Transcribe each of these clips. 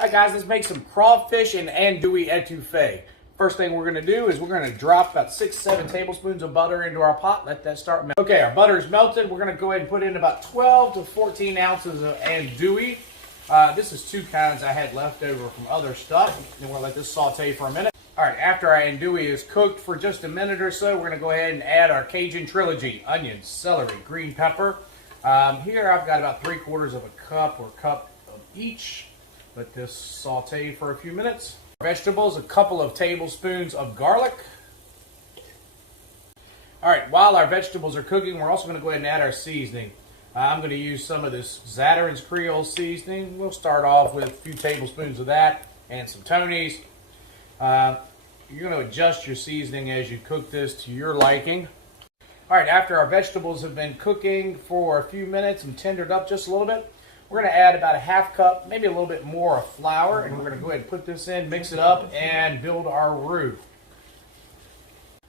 All right, guys, let's make some crawfish and andouille etouffee. First thing we're gonna do is we're gonna drop about 6-7 tablespoons of butter into our pot. Let that start melting. Okay, our butter is melted. We're gonna go ahead and put in about 12 to 14 ounces of andouille. This is 2 kinds I had left over from other stuff. And we're gonna let this saute for a minute. All right, after our andouille is cooked for just a minute or so, we're gonna go ahead and add our Cajun trilogy: onions, celery, green pepper. Here I've got about 3/4 of a cup or cup of each. Let this saute for a few minutes. Vegetables, a couple of tablespoons of garlic. All right, while our vegetables are cooking, we're also going to go ahead and add our seasoning. I'm going to use some of this Zatarain's Creole seasoning. We'll start off with a few tablespoons of that and some Tony's. You're going to adjust your seasoning as you cook this to your liking. All right, after our vegetables have been cooking for a few minutes and tendered up just a little bit, we're going to add about a 1/2 cup, maybe a little bit more of flour, and we're going to go ahead and put this in, mix it up, and build our roux.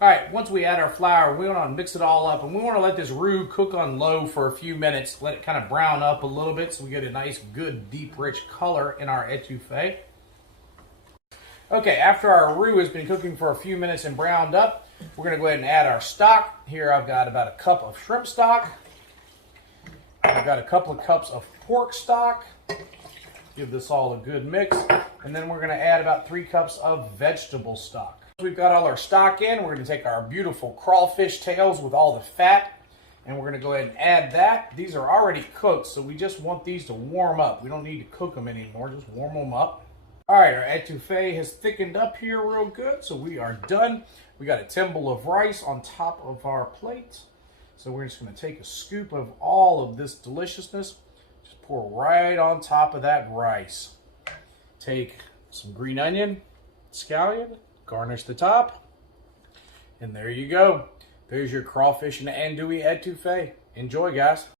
All right, once we add our flour, we want to mix it all up, and we want to let this roux cook on low for a few minutes, let it kind of brown up a little bit so we get a nice, good, deep, rich color in our etouffee. Okay, after our roux has been cooking for a few minutes and browned up, we're going to go ahead and add our stock. Here I've got about a cup of shrimp stock. I've got a couple of cups of pork stock. Give this all a good mix. And then we're going to add about 3 cups of vegetable stock. We've got all our stock in. We're going to take our beautiful crawfish tails with all the fat, and we're going to go ahead and add that. These are already cooked, so we just want these to warm up. We don't need to cook them anymore, just warm them up. All right, our etouffee has thickened up here real good, so we are done. We got a thimble of rice on top of our plate. So we're just going to take a scoop of all of this deliciousness, just pour right on top of that rice. Take some green onion, scallion, garnish the top, and there you go. There's your crawfish and andouille etouffee. Enjoy, guys.